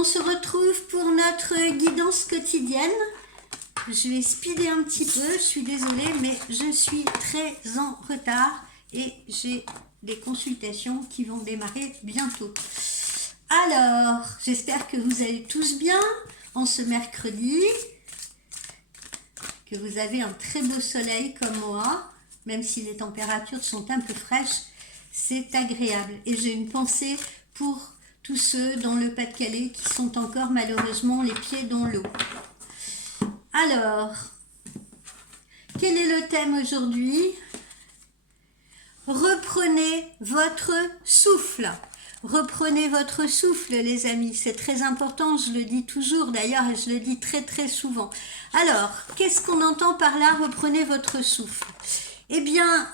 on se retrouve pour notre guidance quotidienne. Je vais speeder un petit peu, je suis désolée, mais je suis très en retard et j'ai des consultations qui vont démarrer bientôt. Alors, j'espère que vous allez tous bien en ce mercredi, que vous avez un très beau soleil comme moi, même si les températures sont un peu fraîches, c'est agréable. Et j'ai une pensée pour tous ceux dans le Pas-de-Calais qui sont encore malheureusement les pieds dans l'eau. Alors, quel est le thème aujourd'hui? Reprenez votre souffle. Reprenez votre souffle, les amis. C'est très important, je le dis toujours d'ailleurs et je le dis très très souvent. Alors, qu'est-ce qu'on entend par là, reprenez votre souffle? Eh bien,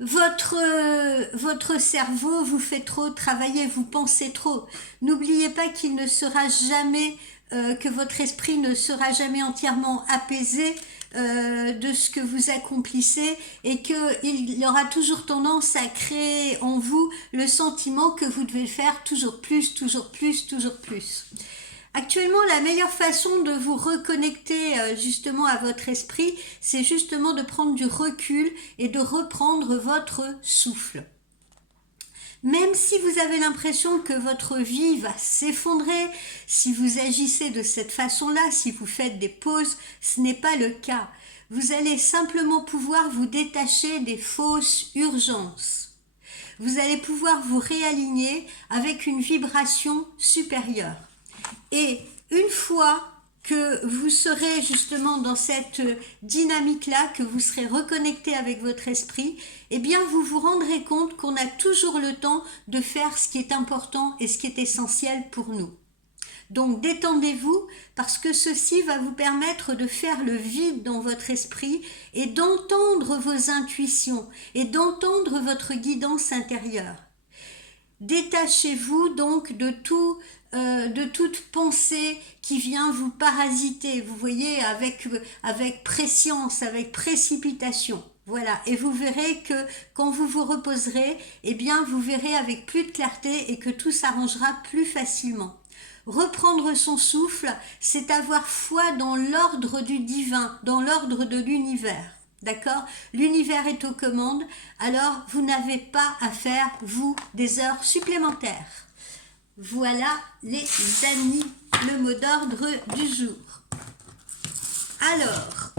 votre cerveau vous fait trop travailler, vous pensez trop. N'oubliez pas qu'il ne sera jamais, que votre esprit ne sera jamais entièrement apaisé de ce que vous accomplissez et qu'il aura toujours tendance à créer en vous le sentiment que vous devez faire toujours plus, toujours plus, toujours plus. Actuellement, la meilleure façon de vous reconnecter justement à votre esprit, c'est justement de prendre du recul et de reprendre votre souffle. Même si vous avez l'impression que votre vie va s'effondrer, si vous agissez de cette façon-là, si vous faites des pauses, ce n'est pas le cas. Vous allez simplement pouvoir vous détacher des fausses urgences. Vous allez pouvoir vous réaligner avec une vibration supérieure. Et une fois que vous serez justement dans cette dynamique-là, que vous serez reconnecté avec votre esprit, eh bien vous vous rendrez compte qu'on a toujours le temps de faire ce qui est important et ce qui est essentiel pour nous. Donc détendez-vous parce que ceci va vous permettre de faire le vide dans votre esprit et d'entendre vos intuitions et d'entendre votre guidance intérieure. Détachez-vous donc de toute pensée qui vient vous parasiter, vous voyez, avec prescience, avec précipitation. Voilà, et vous verrez que quand vous vous reposerez, eh bien vous verrez avec plus de clarté et que tout s'arrangera plus facilement. Reprendre son souffle, c'est avoir foi dans l'ordre du divin, dans l'ordre de l'univers. D'accord? L'univers est aux commandes, alors vous n'avez pas à faire, vous, des heures supplémentaires. Voilà, les amis, le mot d'ordre du jour. Alors,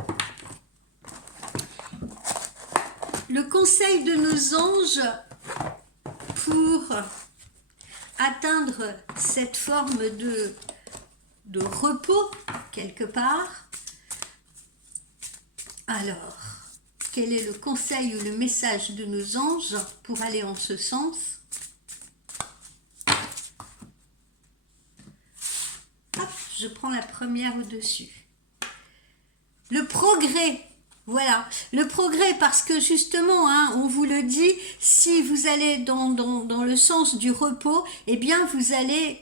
le conseil de nos anges pour atteindre cette forme de repos, quelque part. Alors, quel est le conseil ou le message de nos anges pour aller en ce sens? Hop, je prends la première au-dessus. Le progrès. Voilà, le progrès, parce que justement, on vous le dit, si vous allez dans le sens du repos, eh bien vous allez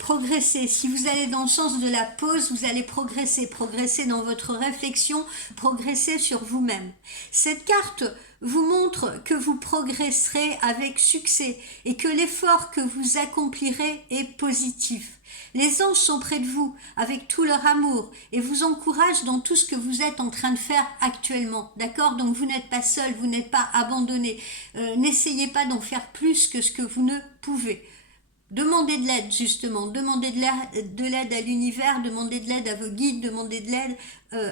progresser. Si vous allez dans le sens de la pause, vous allez progresser dans votre réflexion, progresser sur vous-même. Cette carte vous montre que vous progresserez avec succès et que l'effort que vous accomplirez est positif. Les anges sont près de vous avec tout leur amour et vous encouragent dans tout ce que vous êtes en train de faire actuellement. D'accord? Donc vous n'êtes pas seul, vous n'êtes pas abandonné. N'essayez pas d'en faire plus que ce que vous ne pouvez. Demandez de l'aide justement, demandez de l'aide à l'univers, demandez de l'aide à vos guides, demandez de l'aide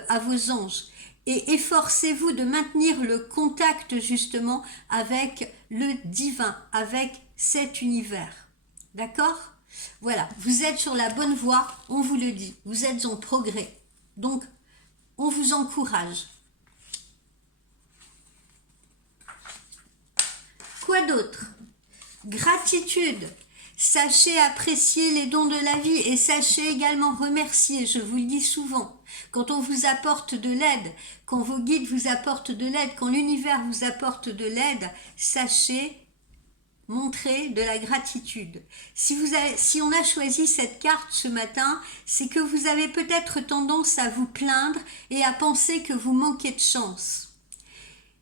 à vos anges. Et efforcez-vous de maintenir le contact justement avec le divin, avec cet univers. D'accord? Voilà, vous êtes sur la bonne voie, on vous le dit, vous êtes en progrès. Donc, on vous encourage. Quoi d'autre? Gratitude. Sachez apprécier les dons de la vie et sachez également remercier, je vous le dis souvent. Quand on vous apporte de l'aide, quand vos guides vous apportent de l'aide, quand l'univers vous apporte de l'aide, sachez montrer de la gratitude. Si on a choisi cette carte ce matin, c'est que vous avez peut-être tendance à vous plaindre et à penser que vous manquez de chance.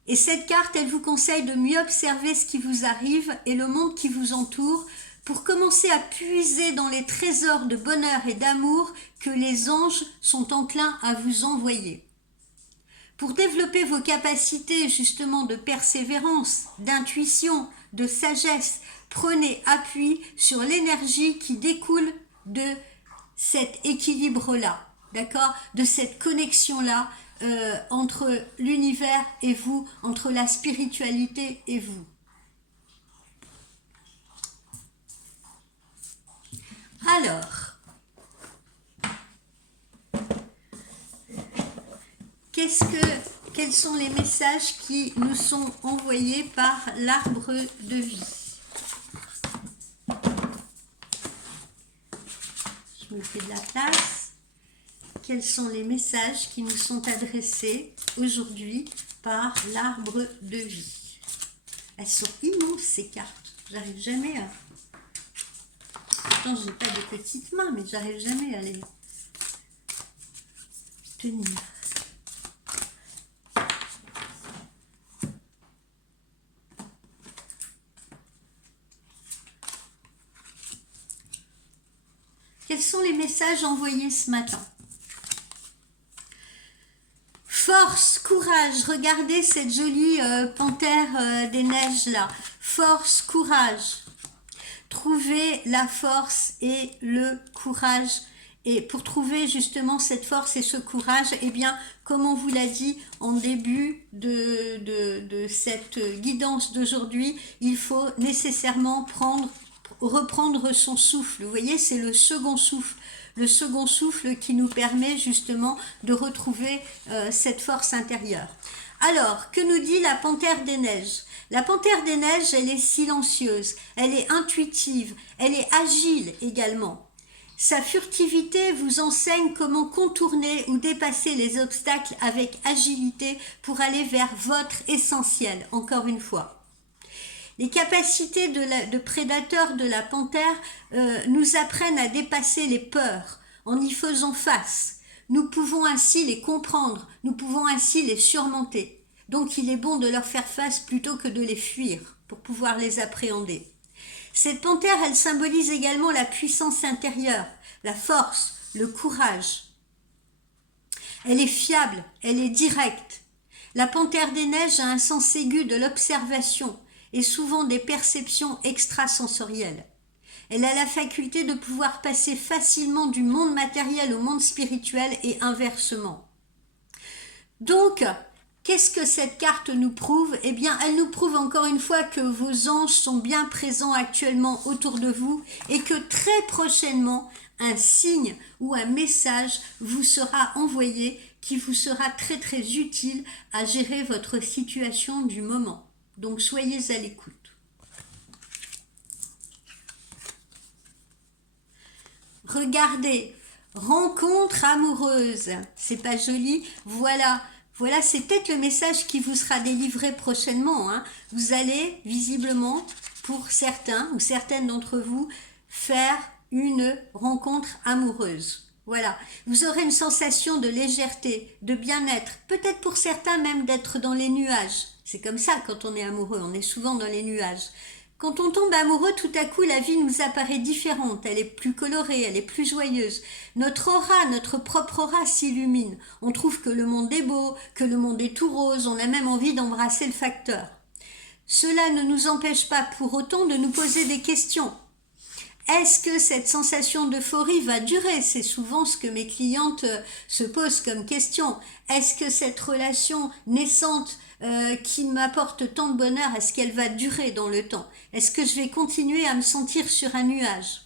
Et cette carte, elle vous conseille de mieux observer ce qui vous arrive et le monde qui vous entoure pour commencer à puiser dans les trésors de bonheur et d'amour que les anges sont enclins à vous envoyer. Pour développer vos capacités justement de persévérance, d'intuition, de sagesse, prenez appui sur l'énergie qui découle de cet équilibre-là, d'accord, de cette connexion-là entre l'univers et vous, entre la spiritualité et vous. Alors, quels sont les messages qui nous sont envoyés par l'arbre de vie? Je me fais de la place. Quels sont les messages qui nous sont adressés aujourd'hui par l'arbre de vie? Elles sont immenses ces cartes. J'arrive jamais à... Pourtant, j'ai pas de petites mains, mais j'arrive jamais à les tenir. Quels sont les messages envoyés ce matin? Force, courage, regardez cette jolie panthère des neiges là. Force, courage. Trouvez la force et le courage. Et pour trouver justement cette force et ce courage, eh bien, comme on vous l'a dit en début de cette guidance d'aujourd'hui, il faut nécessairement reprendre son souffle. Vous voyez, c'est le second souffle qui nous permet justement de retrouver cette force intérieure. Alors, que nous dit la panthère des neiges? La panthère des neiges, elle est silencieuse, elle est intuitive, elle est agile également. Sa furtivité vous enseigne comment contourner ou dépasser les obstacles avec agilité pour aller vers votre essentiel, encore une fois. Les capacités de prédateurs de la panthère nous apprennent à dépasser les peurs en y faisant face. Nous pouvons ainsi les comprendre, nous pouvons ainsi les surmonter. Donc il est bon de leur faire face plutôt que de les fuir pour pouvoir les appréhender. Cette panthère, elle symbolise également la puissance intérieure, la force, le courage. Elle est fiable, elle est directe. La panthère des neiges a un sens aigu de l'observation et souvent des perceptions extrasensorielles. Elle a la faculté de pouvoir passer facilement du monde matériel au monde spirituel et inversement. Donc, qu'est-ce que cette carte nous prouve? Eh bien, elle nous prouve encore une fois que vos anges sont bien présents actuellement autour de vous et que très prochainement, un signe ou un message vous sera envoyé qui vous sera très très utile à gérer votre situation du moment. Donc, soyez à l'écoute. Regardez, rencontre amoureuse. C'est pas joli? Voilà, c'est peut-être le message qui vous sera délivré prochainement. Vous allez, visiblement, pour certains ou certaines d'entre vous, faire une rencontre amoureuse. Voilà, vous aurez une sensation de légèreté, de bien-être, peut-être pour certains même d'être dans les nuages. C'est comme ça quand on est amoureux, on est souvent dans les nuages. Quand on tombe amoureux, tout à coup, la vie nous apparaît différente. Elle est plus colorée, elle est plus joyeuse. Notre aura, notre propre aura s'illumine. On trouve que le monde est beau, que le monde est tout rose. On a même envie d'embrasser le facteur. Cela ne nous empêche pas pour autant de nous poser des questions. Est-ce que cette sensation d'euphorie va durer? C'est souvent ce que mes clientes se posent comme question. Est-ce que cette relation naissante qui m'apporte tant de bonheur, est-ce qu'elle va durer dans le temps? Est-ce que je vais continuer à me sentir sur un nuage?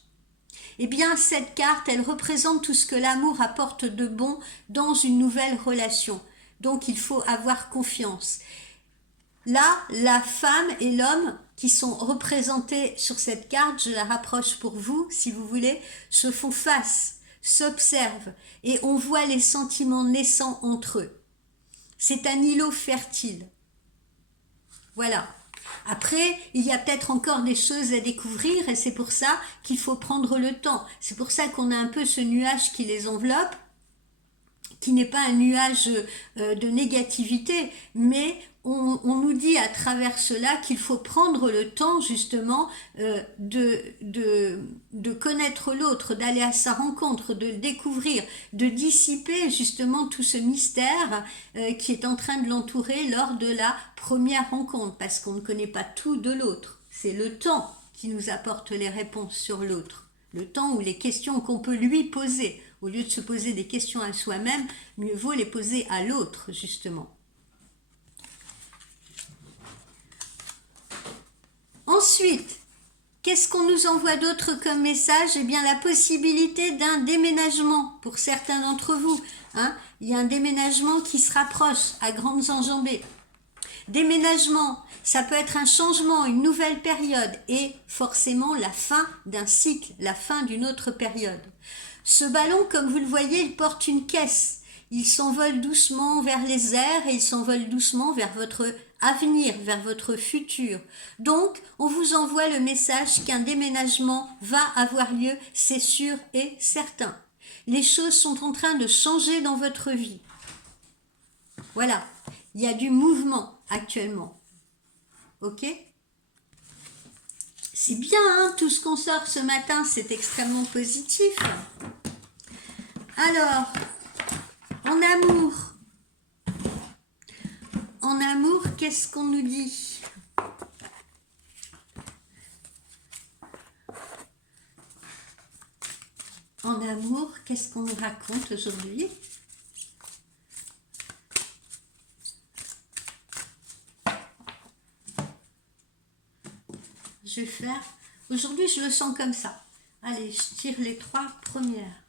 Eh bien, cette carte, elle représente tout ce que l'amour apporte de bon dans une nouvelle relation. Donc, il faut avoir confiance. Là, la femme et l'homme qui sont représentés sur cette carte, je la rapproche pour vous, si vous voulez, se font face, s'observent et on voit les sentiments naissants entre eux. C'est un îlot fertile. Voilà. Après, il y a peut-être encore des choses à découvrir et c'est pour ça qu'il faut prendre le temps. C'est pour ça qu'on a un peu ce nuage qui les enveloppe, qui n'est pas un nuage de négativité, mais on nous dit à travers cela qu'il faut prendre le temps justement de connaître l'autre, d'aller à sa rencontre, de le découvrir, de dissiper justement tout ce mystère qui est en train de l'entourer lors de la première rencontre, parce qu'on ne connaît pas tout de l'autre. C'est le temps qui nous apporte les réponses sur l'autre, le temps ou les questions qu'on peut lui poser. Au lieu de se poser des questions à soi-même, mieux vaut les poser à l'autre justement. Ensuite, qu'est-ce qu'on nous envoie d'autre comme message? Eh bien, la possibilité d'un déménagement pour certains d'entre vous. Hein. Il y a un déménagement qui se rapproche à grandes enjambées. Déménagement, ça peut être un changement, une nouvelle période et forcément la fin d'un cycle, la fin d'une autre période. Ce ballon, comme vous le voyez, il porte une caisse. Il s'envole doucement vers les airs et il s'envole doucement vers votre avenir, vers votre futur. Donc, on vous envoie le message qu'un déménagement va avoir lieu, c'est sûr et certain. Les choses sont en train de changer dans votre vie. Voilà, il y a du mouvement actuellement. Ok ? C'est bien, hein, tout ce qu'on sort ce matin, c'est extrêmement positif. Alors, en amour, qu'est-ce qu'on nous dit? En amour, qu'est-ce qu'on nous raconte aujourd'hui? Je vais faire... Aujourd'hui, je le sens comme ça. Allez, je tire les 3 premières.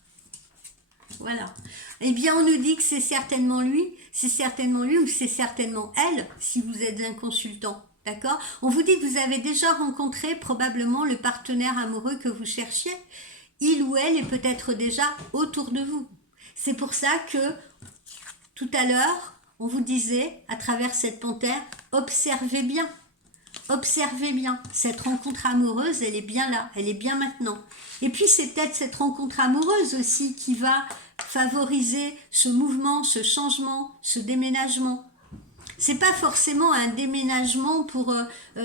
Voilà. Eh bien, on nous dit que c'est certainement lui ou c'est certainement elle, si vous êtes un consultant. D'accord? On vous dit que vous avez déjà rencontré probablement le partenaire amoureux que vous cherchiez. Il ou elle est peut-être déjà autour de vous. C'est pour ça que, tout à l'heure, on vous disait, à travers cette panthère, observez bien. Observez bien, cette rencontre amoureuse, elle est bien là, elle est bien maintenant. Et puis c'est peut-être cette rencontre amoureuse aussi qui va favoriser ce mouvement, ce changement, ce déménagement. C'est pas forcément un déménagement pour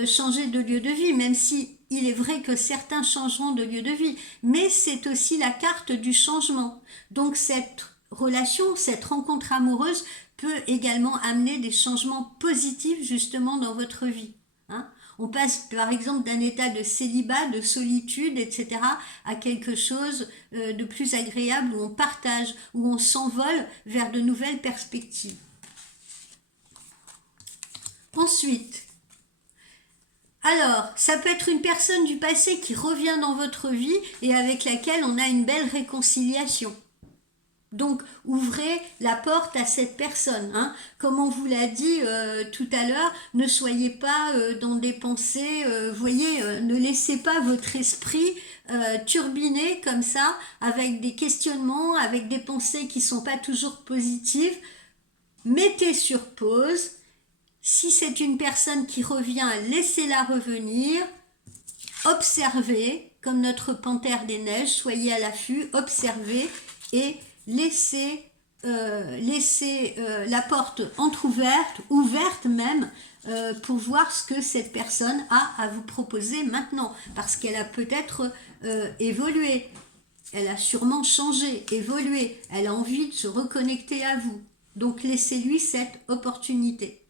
changer de lieu de vie, même si il est vrai que certains changeront de lieu de vie, mais c'est aussi la carte du changement. Donc cette relation, cette rencontre amoureuse peut également amener des changements positifs justement dans votre vie. Hein? On passe par exemple d'un état de célibat, de solitude, etc. à quelque chose de plus agréable où on partage, où on s'envole vers de nouvelles perspectives. Ensuite, alors, ça peut être une personne du passé qui revient dans votre vie et avec laquelle on a une belle réconciliation. Donc, ouvrez la porte à cette personne. Hein. Comme on vous l'a dit tout à l'heure, ne soyez pas dans des pensées, voyez, ne laissez pas votre esprit turbiner comme ça, avec des questionnements, avec des pensées qui ne sont pas toujours positives. Mettez sur pause. Si c'est une personne qui revient, laissez-la revenir. Observez, comme notre panthère des neiges, soyez à l'affût, observez et laissez la porte entrouverte, ouverte même, pour voir ce que cette personne a à vous proposer maintenant. Parce qu'elle a peut-être évolué, elle a sûrement changé, évolué, elle a envie de se reconnecter à vous. Donc laissez-lui cette opportunité.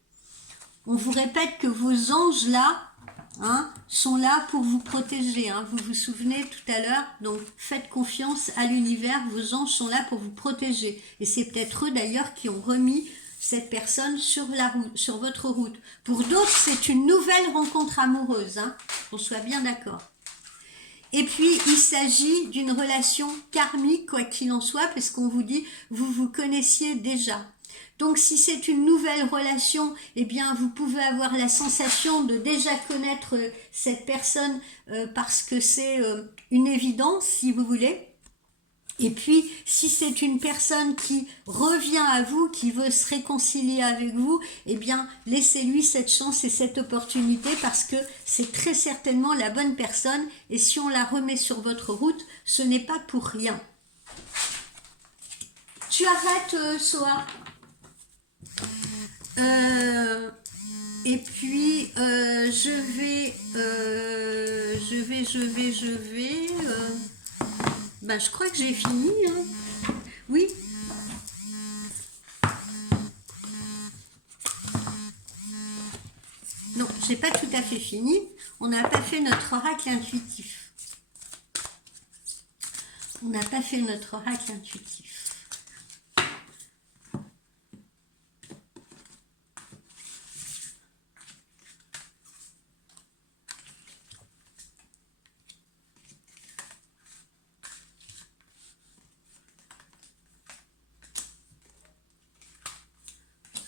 On vous répète que vos anges là, hein, sont là pour vous protéger. Hein. Vous vous souvenez tout à l'heure, donc faites confiance à l'univers, vos anges sont là pour vous protéger. Et c'est peut-être eux d'ailleurs qui ont remis cette personne sur la route, sur votre route. Pour d'autres, c'est une nouvelle rencontre amoureuse, hein, qu'on soit bien d'accord. Et puis, il s'agit d'une relation karmique, quoi qu'il en soit, parce qu'on vous dit, vous vous connaissiez déjà. Donc si c'est une nouvelle relation, eh bien vous pouvez avoir la sensation de déjà connaître cette personne parce que c'est une évidence si vous voulez. Et puis si c'est une personne qui revient à vous, qui veut se réconcilier avec vous, eh bien laissez-lui cette chance et cette opportunité parce que c'est très certainement la bonne personne et si on la remet sur votre route, ce n'est pas pour rien. Tu arrêtes, Soa. Et puis, bah, je crois que j'ai fini, hein. Oui. Non, j'ai pas tout à fait fini. On n'a pas fait notre oracle intuitif. On n'a pas fait notre oracle intuitif.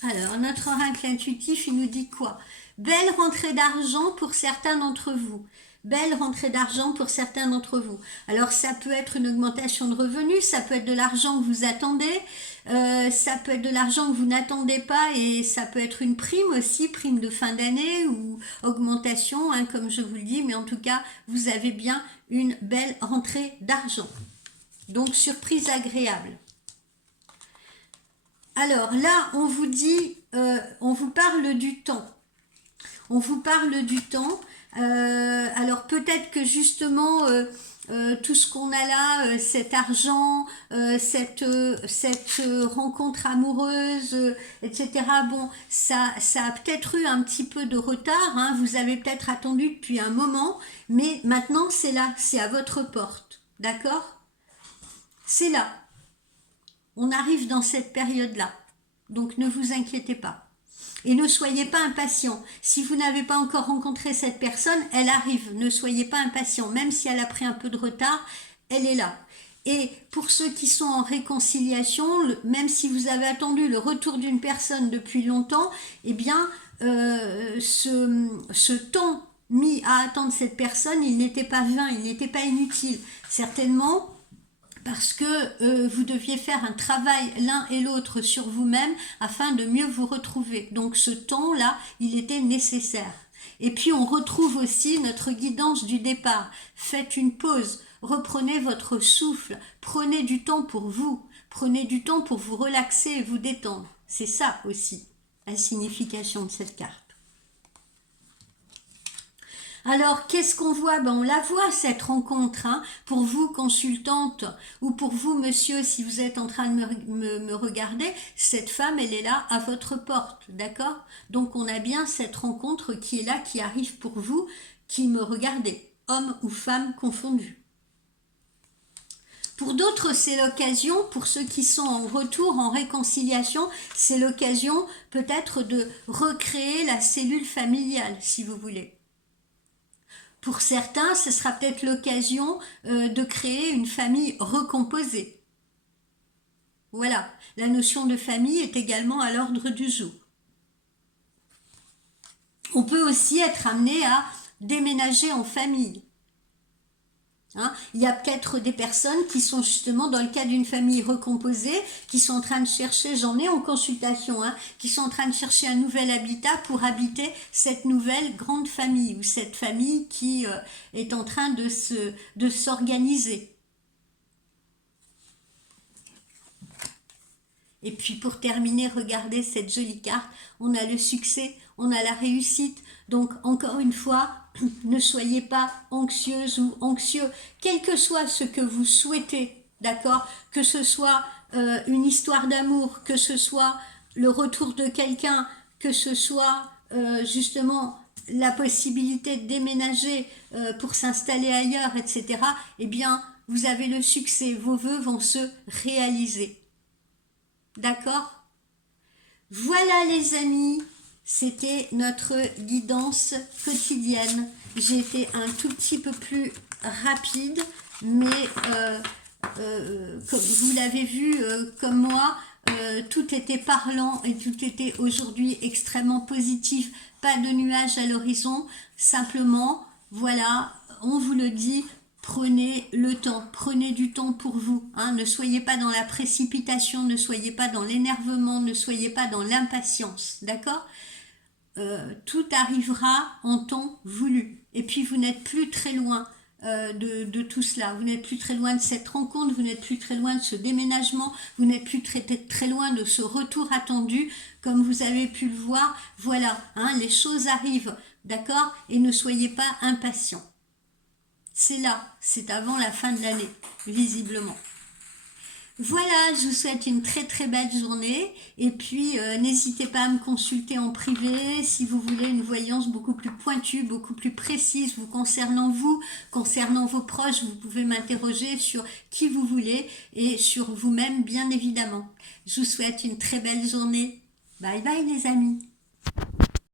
Alors, notre oracle intuitif, il nous dit quoi? Belle rentrée d'argent pour certains d'entre vous. Belle rentrée d'argent pour certains d'entre vous. Alors, ça peut être une augmentation de revenus, ça peut être de l'argent que vous attendez, ça peut être de l'argent que vous n'attendez pas et ça peut être une prime aussi, prime de fin d'année ou augmentation, hein, comme je vous le dis, mais en tout cas, vous avez bien une belle rentrée d'argent. Donc, surprise agréable. Alors là, on vous dit, on vous parle du temps. On vous parle du temps. Alors peut-être que justement, tout ce qu'on a là, cet argent, cette rencontre amoureuse, etc. Bon, ça a peut-être eu un petit peu de retard. Hein, vous avez peut-être attendu depuis un moment, mais maintenant c'est là, c'est à votre porte. D'accord? C'est là. On arrive dans cette période-là. Donc ne vous inquiétez pas. Et ne soyez pas impatient. Si vous n'avez pas encore rencontré cette personne, elle arrive. Ne soyez pas impatient. Même si elle a pris un peu de retard, elle est là. Et pour ceux qui sont en réconciliation, même si vous avez attendu le retour d'une personne depuis longtemps, eh bien, ce temps mis à attendre cette personne, il n'était pas vain, il n'était pas inutile. Certainement, parce que vous deviez faire un travail l'un et l'autre sur vous-même afin de mieux vous retrouver. Donc ce temps-là, il était nécessaire. Et puis on retrouve aussi notre guidance du départ. Faites une pause, reprenez votre souffle, prenez du temps pour vous, prenez du temps pour vous relaxer et vous détendre. C'est ça aussi, la signification de cette carte. Alors, qu'est-ce qu'on voit? Ben, on la voit, cette rencontre, hein, pour vous, consultante, ou pour vous, monsieur, si vous êtes en train de me regarder, cette femme, elle est là à votre porte, d'accord? Donc, on a bien cette rencontre qui est là, qui arrive pour vous, qui me regardez, homme ou femme confondus. Pour d'autres, c'est l'occasion, pour ceux qui sont en retour, en réconciliation, c'est l'occasion peut-être de recréer la cellule familiale, si vous voulez. Pour certains, ce sera peut-être l'occasion de créer une famille recomposée. Voilà, la notion de famille est également à l'ordre du jour. On peut aussi être amené à déménager en famille. Hein, il y a peut-être des personnes qui sont justement dans le cas d'une famille recomposée, qui sont en train de chercher, j'en ai en consultation, hein, qui sont en train de chercher un nouvel habitat pour habiter cette nouvelle grande famille, ou cette famille qui est en train de s'organiser. Et puis pour terminer, regardez cette jolie carte, on a le succès, on a la réussite. Donc encore une fois, ne soyez pas anxieuse ou anxieux, quel que soit ce que vous souhaitez, d'accord? Que ce soit une histoire d'amour, que ce soit le retour de quelqu'un, que ce soit justement la possibilité de déménager pour s'installer ailleurs, etc. Eh bien, vous avez le succès, vos vœux vont se réaliser. D'accord? Voilà les amis, c'était notre guidance quotidienne. J'ai été un tout petit peu plus rapide, mais comme vous l'avez vu comme moi, tout était parlant et tout était aujourd'hui extrêmement positif. Pas de nuages à l'horizon, simplement, voilà, on vous le dit, prenez le temps, prenez du temps pour vous, hein, ne soyez pas dans la précipitation, ne soyez pas dans l'énervement, ne soyez pas dans l'impatience, d'accord? Tout arrivera en temps voulu, et puis vous n'êtes plus très loin, de tout cela. Vous n'êtes plus très loin de cette rencontre, vous n'êtes plus très loin de ce déménagement, vous n'êtes plus très loin de ce retour attendu, comme vous avez pu le voir. Voilà, hein, les choses arrivent, d'accord? Et ne soyez pas impatients. C'est là, c'est avant la fin de l'année, visiblement. Voilà, je vous souhaite une très très belle journée et puis n'hésitez pas à me consulter en privé si vous voulez une voyance beaucoup plus pointue, beaucoup plus précise vous, concernant vos proches, vous pouvez m'interroger sur qui vous voulez et sur vous-même bien évidemment. Je vous souhaite une très belle journée. Bye bye les amis.